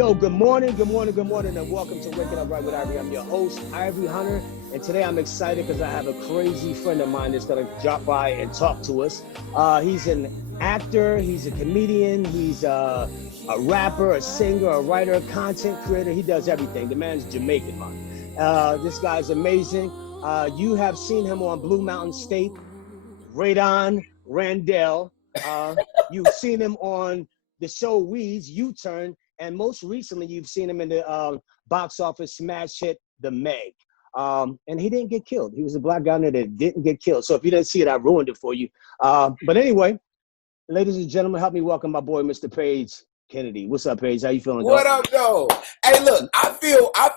Yo, good morning, good morning, good morning, and welcome to Waking Up Right with Ivory. I'm your host, Ivory Hunter, and today I'm excited because I have a crazy friend of mine that's going to drop by and talk to us. He's an actor, he's a comedian, he's a rapper, a singer, a writer, a content creator. He does everything. The man's Jamaican, man. This guy's amazing. You have seen him on Blue Mountain State, Radon, Randell. You've seen him on the show Weeds, U-Turn, and most recently you've seen him in the box office smash hit, The Meg. And he didn't get killed. He was a black guy in there that didn't get killed. So if you didn't see it, I ruined it for you. But anyway, ladies and gentlemen, help me welcome my boy, Mr. Page Kennedy. What's up, Paige? How you feeling, What dog? up, though? Hey, look, I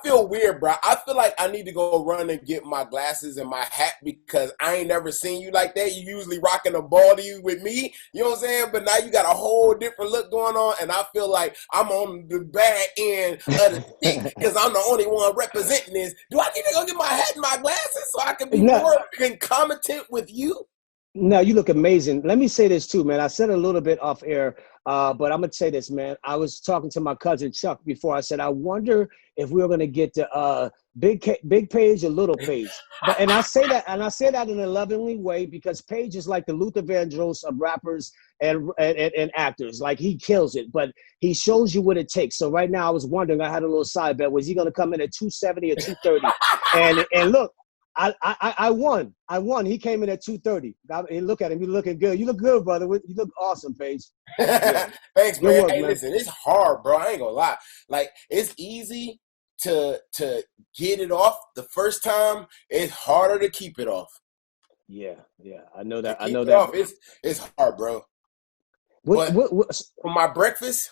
feel weird, bro. I feel like I need to go run and get my glasses and my hat because I ain't never seen you like that. You usually rocking a baldy with me, you know what I'm saying? But now you got a whole different look going on, and I feel like I'm on the bad end of the stick because I'm the only one representing this. Do I need to go get my hat and my glasses so I can be more concomitant with you? No, you look amazing. Let me say this too, man. I said a little bit off air, but I'm gonna say this, man. I was talking to my cousin Chuck before. I said, I wonder if we were gonna get to big Page or little Page. And I say that in a lovingly way because Page is like the Luther Vandross of rappers and actors. Like he kills it, but he shows you what it takes. So right now, I was wondering. I had a little side bet. Was he gonna come in at 270 or 230? And look. I won. He came in at 230. Look at him. He's looking good. You look good, brother. You look awesome, Paige. Yeah. Thanks, man. Work, hey, man. Listen, it's hard, bro. I ain't gonna lie. Like, it's easy to get it off the first time. It's harder to keep it off. Yeah. I know that. It's hard, bro. What for my breakfast,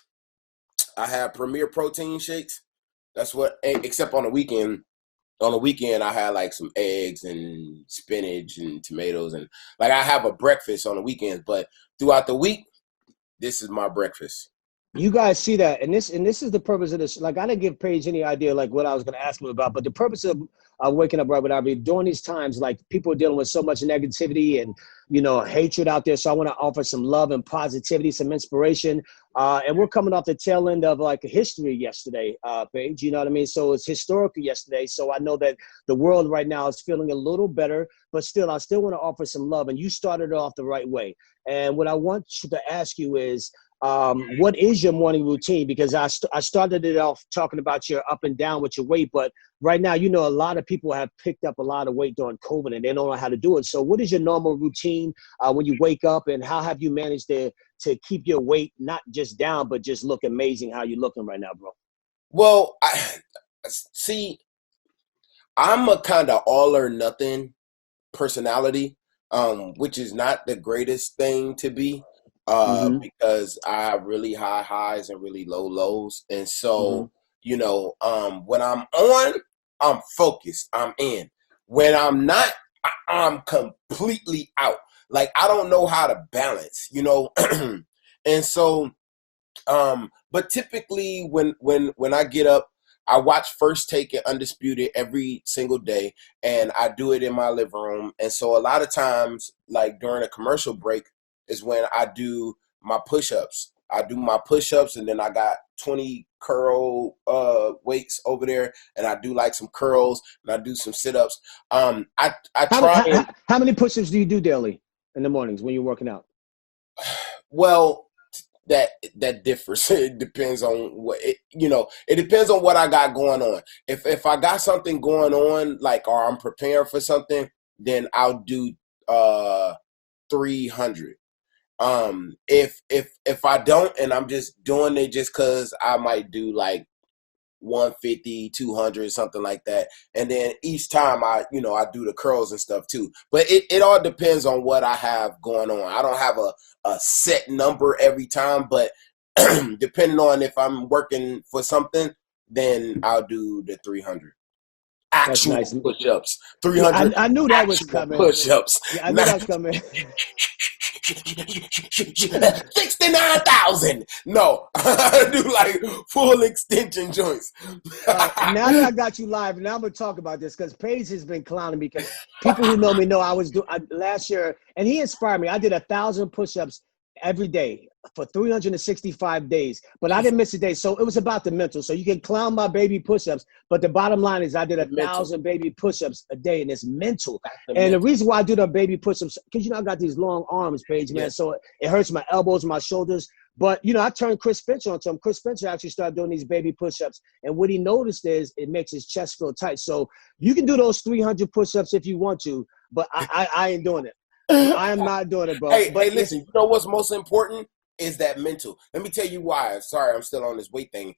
I have Premier protein shakes. That's what, except on the weekend. On the weekend, I had like some eggs and spinach and tomatoes, and like I have a breakfast on the weekends. But throughout the week, this is my breakfast. You guys see that, and this is the purpose of this. Like I didn't give Paige any idea like what I was going to ask him about, but the purpose of waking up right with Ivory during these times, like people are dealing with so much negativity and hatred out there. So I want to offer some love and positivity, some inspiration. And we're coming off the tail end of like a history yesterday, Paige. You know what I mean? So it's historical yesterday. So I know that the world right now is feeling a little better, but still, I still want to offer some love. And you started it off the right way. And what I want you to ask you is, what is your morning routine? Because I started it off talking about your up and down with your weight, but right now, a lot of people have picked up a lot of weight during COVID and they don't know how to do it. So what is your normal routine when you wake up, and how have you managed to keep your weight not just down, but just look amazing how you're looking right now, bro? Well, I'm a kind of all or nothing personality, which is not the greatest thing to be. Because I have really high highs and really low lows. And so, when I'm on, I'm focused, I'm in. When I'm not, I'm completely out. Like, I don't know how to balance, And so, but typically when I get up, I watch First Take and Undisputed every single day, and I do it in my living room. And so a lot of times, like during a commercial break, is when I do my push-ups. I do my push-ups, and then I got 20 curl weights over there, and I do like some curls, and I do some sit-ups. I try. How many push-ups do you do daily in the mornings when you're working out? Well, that differs. It depends on what it depends on what I got going on. If I got something going on, like, or I'm preparing for something, then I'll do 300. If I don't, and I'm just doing it just because, I might do like 150, 200, something like that. And then each time I do the curls and stuff too. But it all depends on what I have going on. I don't have a set number every time, but depending on if I'm working for something, then I'll do the 300. Actual nice. Push-ups. 300. I knew that was coming. Push-ups. Yeah, I knew that was coming. 69,000. No, I do like full extension joints. Now that I got you live, now I'm gonna talk about this because Paige has been clowning me. Because people who know me know I was doing last year, and he inspired me. I did 1,000 push-ups every day. for 365 days, but I didn't miss a day. So it was about the mental. So you can clown my baby push-ups, but the bottom line is I did 1,000 baby push-ups a day, and it's mental. And the reason why I do the baby push-ups, because I got these long arms, Paige, man. So it hurts my elbows, my shoulders. But I turned Chris Spencer onto him. Chris Spencer actually started doing these baby push-ups, and what he noticed is it makes his chest feel tight. So you can do those 300 push-ups if you want to, but I ain't doing it. I am not doing it, bro. Hey, listen, you know what's most important is that mental. Let me tell you why. Sorry, I'm still on this weight thing.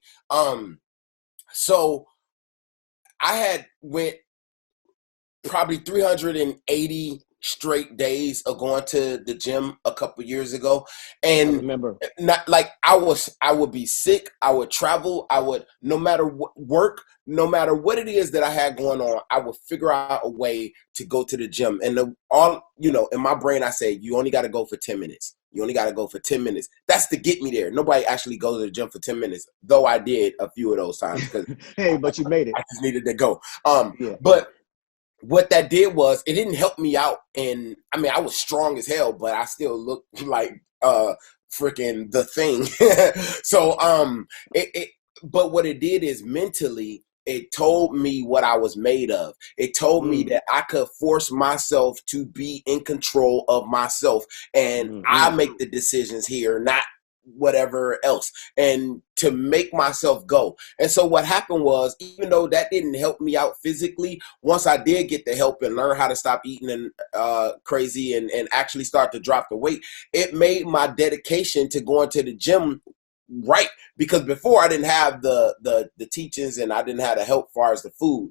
So I had went probably 380 straight days of going to the gym a couple years ago, and I remember, not like I would be sick. I would travel. I would, no matter what work, no matter what it is that I had going on, I would figure out a way to go to the gym. And in my brain, I say, you only got to go for 10 minutes. You only got to go for 10 minutes. That's to get me there. Nobody actually goes to the gym for 10 minutes, though I did a few of those times. Hey, but you made it. I just needed to go. But what that did was it didn't help me out. And I mean, I was strong as hell, but I still looked like freaking the thing. So but what it did is mentally, it told me what I was made of. It told me that I could force myself to be in control of myself, and I make the decisions here, not whatever else, and to make myself go. And so what happened was, even though that didn't help me out physically, once I did get the help and learn how to stop eating and crazy and actually start to drop the weight, it made my dedication to going to the gym right, because before I didn't have the teachings and I didn't have the help as far as the food,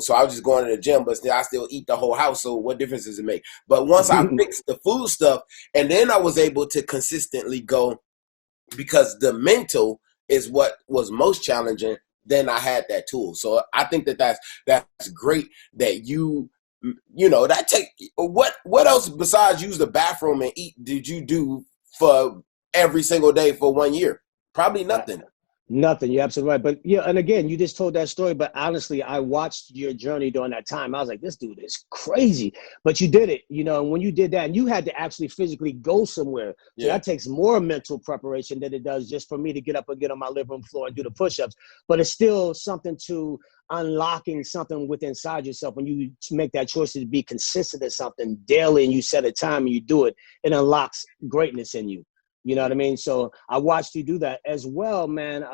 so I was just going to the gym, but I still eat the whole house. So what difference does it make? But once I fixed the food stuff, and then I was able to consistently go, because the mental is what was most challenging, then I had that tool. So I think that's great that that take, what else besides use the bathroom and eat did you do for every single day for 1 year? Probably nothing. Nothing. You're absolutely right. But and again, you just told that story, but honestly, I watched your journey during that time. I was like, this dude is crazy. But you did it, and when you did that, and you had to actually physically go somewhere. So that takes more mental preparation than it does just for me to get up and get on my living room floor and do the push-ups. But it's still something to unlocking something within inside yourself. When you make that choice to be consistent at something daily and you set a time and you do it, it unlocks greatness in you. You know what I mean? So I watched you do that as well, man.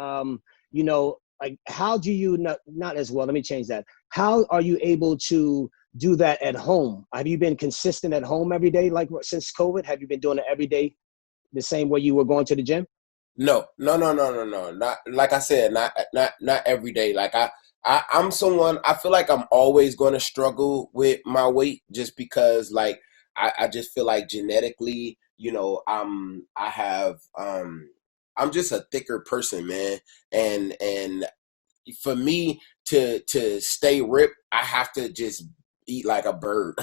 Like, how do you not as well? Let me change that. How are you able to do that at home? Have you been consistent at home every day, like since COVID? Have you been doing it every day, the same way you were going to the gym? No. Not, like I said, not every day. Like I'm someone, I feel like I'm always going to struggle with my weight, just because like I just feel like genetically, I'm just a thicker person, man. And for me to stay ripped, I have to just eat like a bird.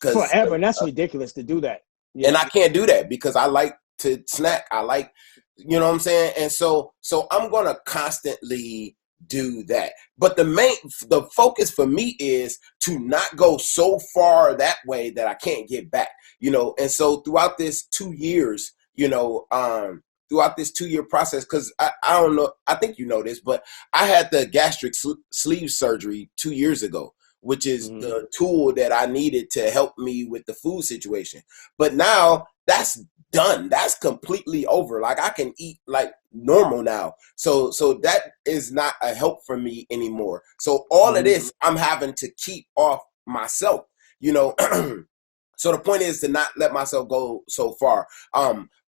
Forever, and that's ridiculous to do that. Yeah. And I can't do that because I like to snack. I like, you know what I'm saying? And so I'm gonna constantly do that. But the focus for me is to not go so far that way that I can't get back. And so throughout this 2 years, throughout this 2 year process, because I don't know, I think you know this, but I had the gastric sleeve surgery 2 years ago, which is the tool that I needed to help me with the food situation. But now that's done. That's completely over. Like, I can eat like normal now. So that is not a help for me anymore. So all of this, I'm having to keep off myself, So the point is to not let myself go so far.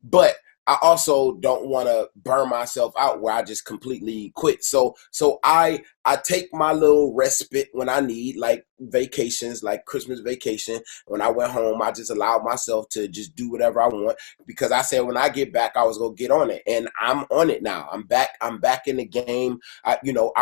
But I also don't want to burn myself out where I just completely quit. So I take my little respite when I need, like vacations, like Christmas vacation. When I went home, I just allowed myself to just do whatever I want, because I said when I get back, I was going to get on it. And I'm on it now. I'm back in the game. I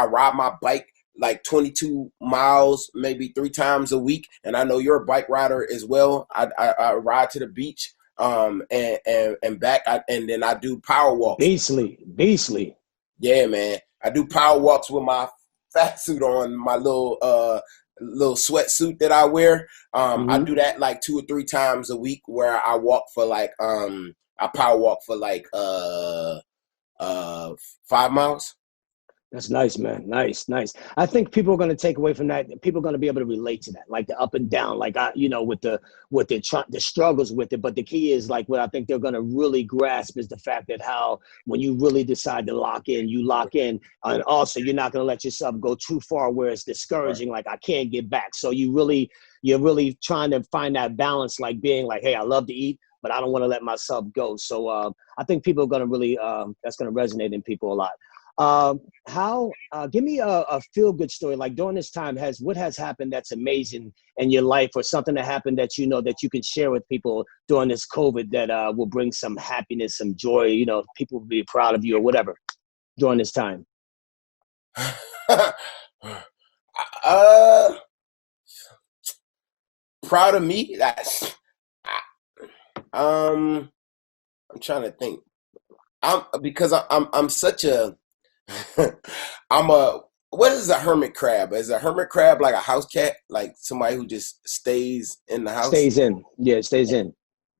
ride my bike like 22 miles, maybe 3 times a week. And I know you're a bike rider as well. I ride to the beach and back, and then I do power walks. Beastly. Yeah, man. I do power walks with my fat suit on, my little sweatsuit that I wear. I do that like 2 or 3 times a week, where I walk for like I power walk for like 5 miles. That's nice, man. Nice, nice. I think people are going to take away from that. People are going to be able to relate to that, like the up and down, like with the struggles with it. But the key is like what I think they're going to really grasp is the fact that how when you really decide to lock in, you lock in, and also you're not going to let yourself go too far where it's Right. discouraging. Like I can't get back. So you're really trying to find that balance, like being like, hey, I love to eat, but I don't want to let myself go. So I think people are going to really that's going to resonate in people a lot. How give me a feel good story like during this time has what has happened that's amazing in your life or something that happened that you know that you can share with people during this COVID that will bring some happiness, some joy, people will be proud of you or whatever during this time. uh, Proud of me. Um, I'm trying to think. I'm such a I'm a what is a hermit crab? Is a hermit crab like a house cat, like somebody who just stays in the house? Stays in. Yeah, it stays in.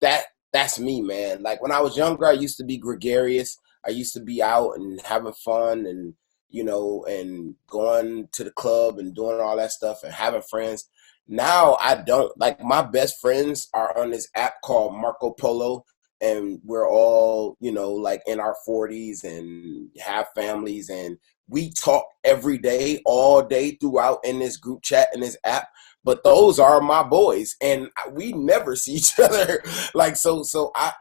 That that's me, man. Like when I was younger, I used to be gregarious. I used to be out and having fun and and going to the club and doing all that stuff and having friends. Now I don't. Like my best friends are on this app called Marco Polo, and we're all, like in our 40s and have families, and we talk every day, all day throughout in this group chat in this app. But those are my boys, and we never see each other. Like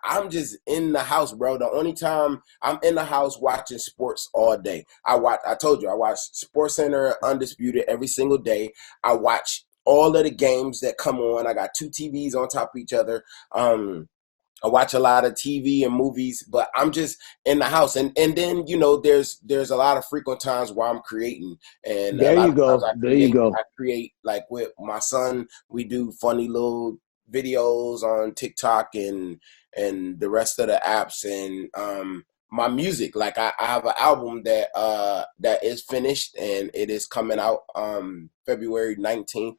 I'm just in the house, bro. The only time I'm in the house watching sports all day. I told you I watch Sports Center, Undisputed every single day. I watch all of the games that come on. I got two TVs on top of each other. I watch a lot of TV and movies, but I'm just in the house. And then, there's a lot of frequent times where I'm creating. And a There lot you of times go. There you go. I create like with my son, we do funny little videos on TikTok and the rest of the apps and my music. Like I have an album that is finished and it is coming out February 19th.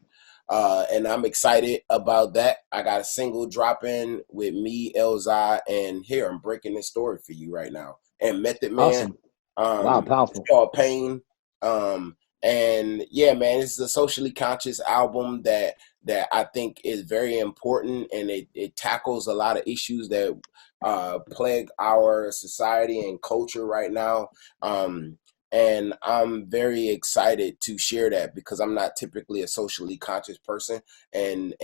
And I'm excited about that. I got a single dropping with me, Elzai, and here I'm breaking this story for you right now. And Method Man, Awesome. Wow, it's powerful. called Pain. And yeah, man, it's a socially conscious album that I think is very important, and it tackles a lot of issues that plague our society and culture right now. And I'm very excited to share that because I'm not typically a socially conscious person, and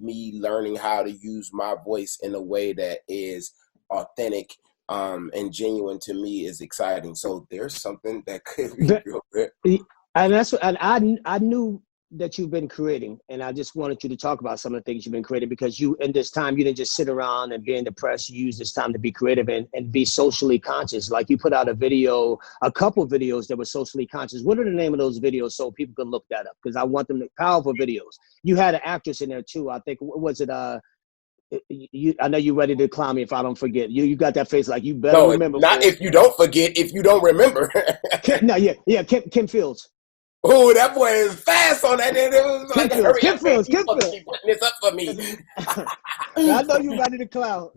me learning how to use my voice in a way that is authentic and genuine to me is exciting. So there's something that could be Ve- real good. and that's and I knew that you've been creating, and I just wanted you to talk about some of the things you've been creating because you in this time you didn't just sit around and be in the press. You use this time to be creative and be socially conscious. Like you put out a couple videos that were socially conscious. What are the name of those videos so people can look that up? Because I want them to powerful videos. You had an actress in there too. I think was it I know you're ready to clown me if I don't forget. You got that face like you better No, remember not for if you don't forget, if you don't remember. no, yeah, Kim Fields. Oh, that boy is fast on that. It was Kim like, Fields, hurry Kim up, man. Fields, You Kim supposed to Fields. be putting this up for me. I know you ready to clown.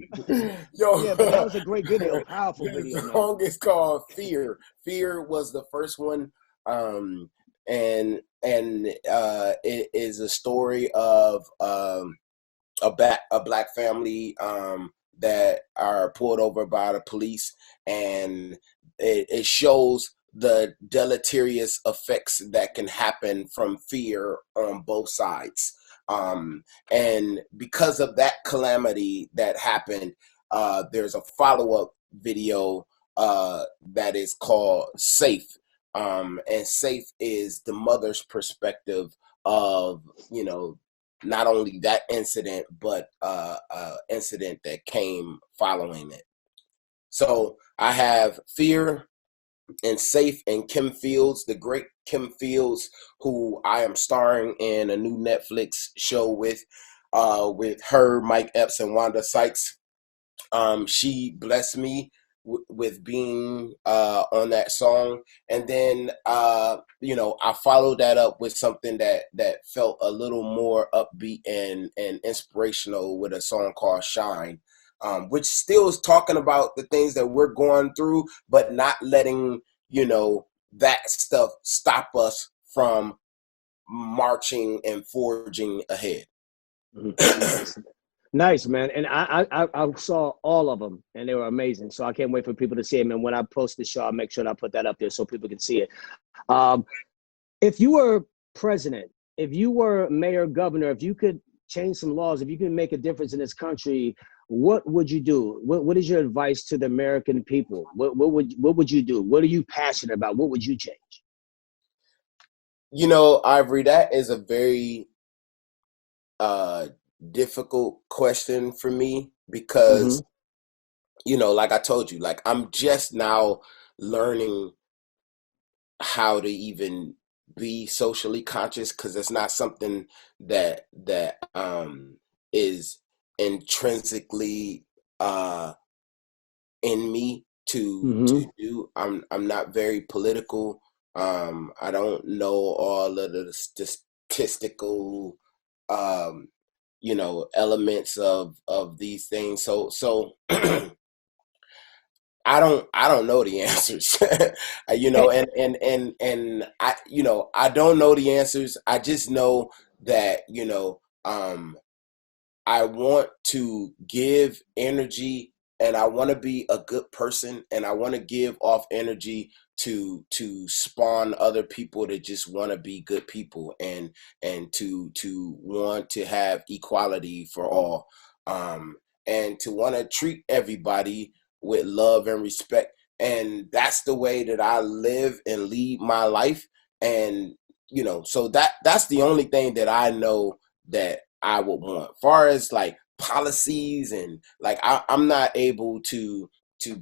Yo, Yeah, but that was a great video, powerful the video, man. song is called Fear. Fear was the first one. Um, and it is a story of a black family that are pulled over by the police, and it shows the deleterious effects that can happen from fear on both sides. And because of that calamity that happened, there's a follow-up video that is called Safe. And Safe is the mother's perspective of, not only that incident, but incident that came following it. So I have Fear and Safe and Kim Fields, the great Kim Fields, who I am starring in a new Netflix show with her, Mike Epps, and Wanda Sykes. She blessed me with being on that song, and then I followed that up with something that felt a little more upbeat and inspirational with a song called Shine. which still is talking about the things that we're going through, but not letting, that stuff stop us from marching and forging ahead. Nice. Nice, man. And I saw all of them and they were amazing. So I can't wait for people to see them. And when I post the show, I'll make sure that I put that up there so people can see it. Um, if you were president, if you were mayor, governor, if you could change some laws, if you could make a difference in this country, what would you do? What is your advice to the American people? What would you do? What are you passionate about? What would you change? Ivory, that is a very difficult question for me because, Mm-hmm. like I told you, like I'm just now learning how to even be socially conscious, because it's not something that is intrinsically in me to Mm-hmm. do. I'm not very political. I don't know all of the statistical elements of these things. So I don't know the answers. And I don't know the answers. I just know that, I want to give energy, and I want to be a good person, and I want to give off energy to spawn other people that just want to be good people, and to want to have equality for all, and to want to treat everybody with love and respect. And that's the way that I live and lead my life. And so that's the only thing that I know that I would want. Far as like policies, and like I'm not able to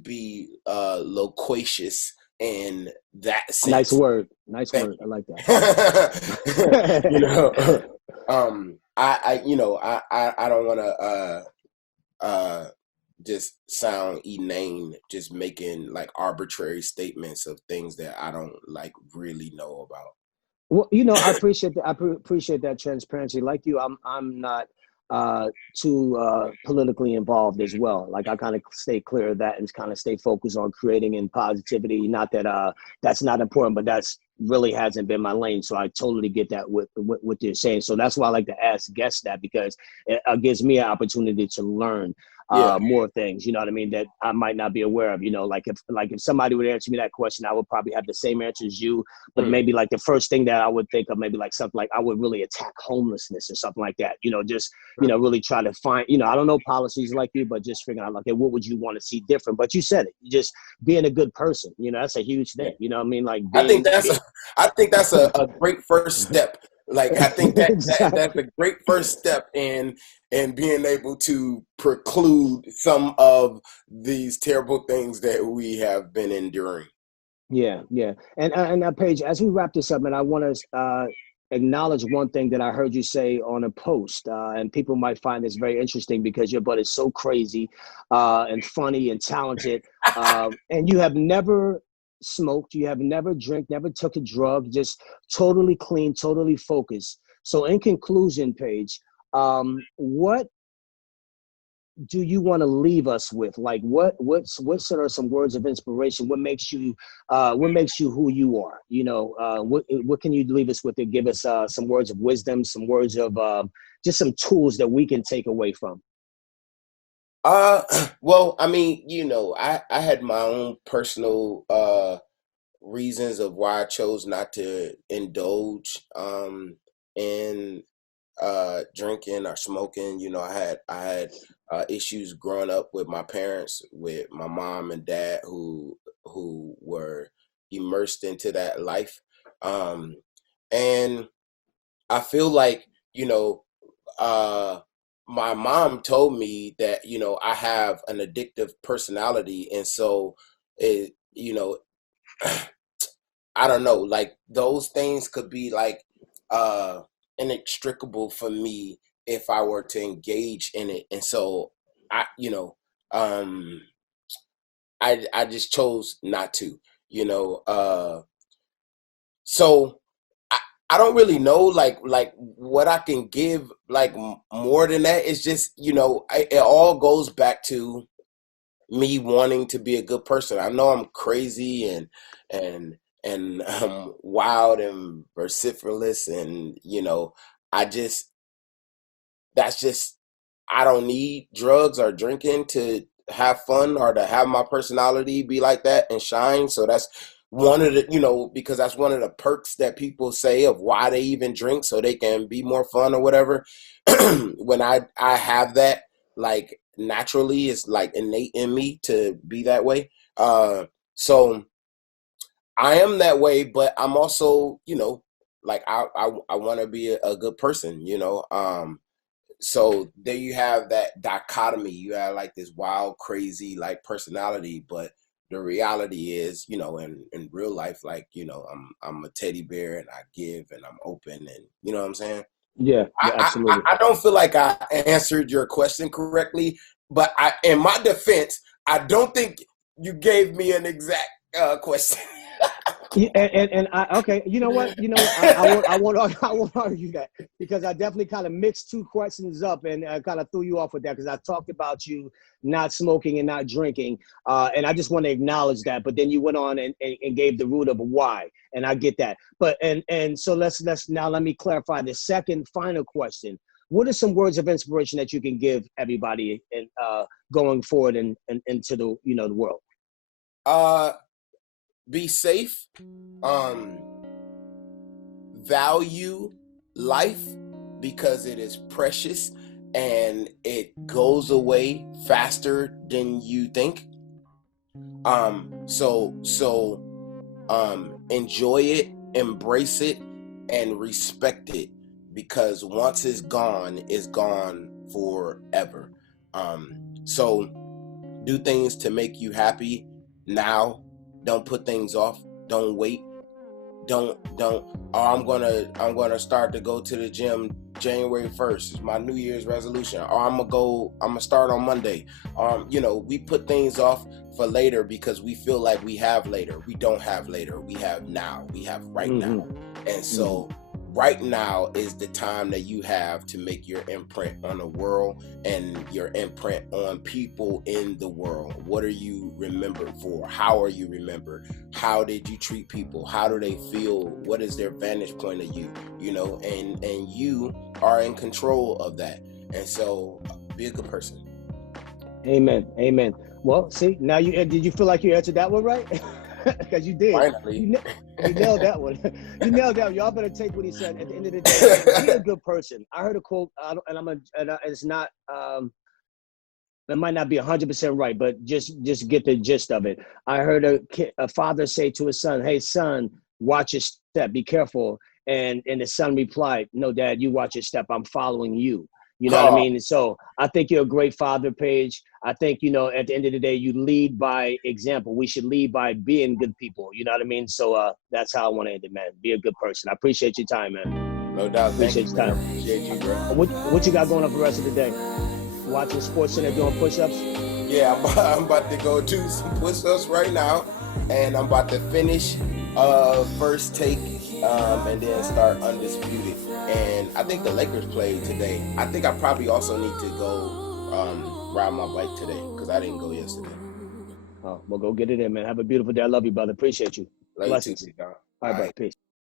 be loquacious in that Nice sense. word. Nice Thank word. I like you. you that. know, I don't want to just sound inane, just making like arbitrary statements of things that I don't like really know about. Well, I appreciate that. Appreciate that transparency. Like you, I'm not too politically involved as well. Like I kind of stay clear of that and kind of stay focused on creating and positivity. Not that that's not important, but that's really hasn't been my lane. So I totally get that with what you're saying. So that's why I like to ask guests that, because it gives me an opportunity to learn Yeah. more things, you know what I mean, that I might not be aware of. Like if somebody would answer me that question, I would probably have the same answer as you, but Mm. maybe like the first thing that I would think of, maybe like something like I would really attack homelessness or something like that. Just really try to find. I don't know policies like you, but just figuring out like, okay, what would you want to see different? But you said it, just being a good person. That's a huge Yeah. thing. You know what I mean? Like I think being. that's a, I think that's a great first step. Like I think that's Exactly. a great first step in being able to preclude some of these terrible things that we have been enduring. Yeah, yeah. And Paige, as we wrap this up, and I want to acknowledge one thing that I heard you say on a post, and people might find this very interesting because your butt is so crazy and funny and talented, and you have never smoked, you have never drank, never took a drug, just totally clean, totally focused. So, in conclusion, Paige, what do you want to leave us with? Like what sort of some words of inspiration? What makes you who you are? What can you leave us with to give us some words of wisdom, some words of just some tools that we can take away from? Uh, well, I mean, I had my own personal reasons of why I chose not to indulge in drinking or smoking. I had issues growing up with my parents, with my mom and dad, who were immersed into that life. Um, and I feel like, uh, my mom told me that, I have an addictive personality. And so it, I don't know, like those things could be like uh inextricable for me if I were to engage in it. And so I, um I just chose not to, you know. So I don't really know like what I can give like more than that. It's just, it all goes back to me wanting to be a good person. I know I'm crazy and wild and vociferous, and I just that's just I don't need drugs or drinking to have fun or to have my personality be like that and shine. So that's one of the, because that's one of the perks that people say of why they even drink, so they can be more fun or whatever. When I have that, like, naturally, it's like innate in me to be that way. So I am that way, but I'm also, like I want to be a good person. So there you have that dichotomy. You have like this wild, crazy like personality, but the reality is, in real life, like, I'm a teddy bear, and I give, and I'm open, and you know what I'm saying? Yeah, I, yeah, I, absolutely. I don't feel like I answered your question correctly, but in my defense, I don't think you gave me an exact question. Yeah, and I okay, I won't argue that, because I definitely kind of mixed two questions up, and kind of threw you off with that, because I talked about you not smoking and not drinking, and I just want to acknowledge that. But then you went on and gave the root of why, and I get that. But and so let's now let me clarify the second final question. What are some words of inspiration that you can give everybody and going forward and into the world? uh, be safe. Um, Value life, because it is precious and it goes away faster than you think. So enjoy it, embrace it, and respect it, because once it's gone forever. So do things to make you happy now. Don't put things off. Don't wait. Don't I'm gonna start to go to the gym January 1st. It's my New Year's resolution. Or I'm gonna start on Monday. We put things off for later because we feel like we have later. We don't have later. We have now. We have right Mm-hmm. now. And so right now is the time that you have to make your imprint on the world and your imprint on people in the world. What are you remembered for? How are you remembered? How did you treat people? How do they feel? What is their vantage point of you? And you are in control of that. And so be a good person. Amen. Amen. Well, see, now did you feel like you answered that one right? Because you did. Finally. You nailed that one. You nailed that one. Y'all better take what he said. At the end of the day, be a good person. I heard a quote, it's not, it might not be 100% right, but just get the gist of it. I heard a father say to his son, "Hey, son, watch your step. Be careful." And the son replied, "No, Dad, you watch your step. I'm following you." You know what I Oh, mean? So I think you're a great father, Paige. I think, at the end of the day, you lead by example. We should lead by being good people. You know what I mean? So that's how I want to end it, man. Be a good person. I appreciate your time, man. no doubt. Thank Appreciate you, your man. time. Appreciate you, bro. What you got going on for the rest of the day? Watching Sports Center, doing push-ups? Yeah, I'm about to go do some push-ups right now, and I'm about to finish First Take, and then start Undisputed. And I think the Lakers played today. I think I probably also need to go ride my bike today, because I didn't go yesterday. Oh, well, go get it in, man. Have a beautiful day. I love you, brother. Appreciate you. Love you too, Blessings. big dog. All All right, right. brother. Peace.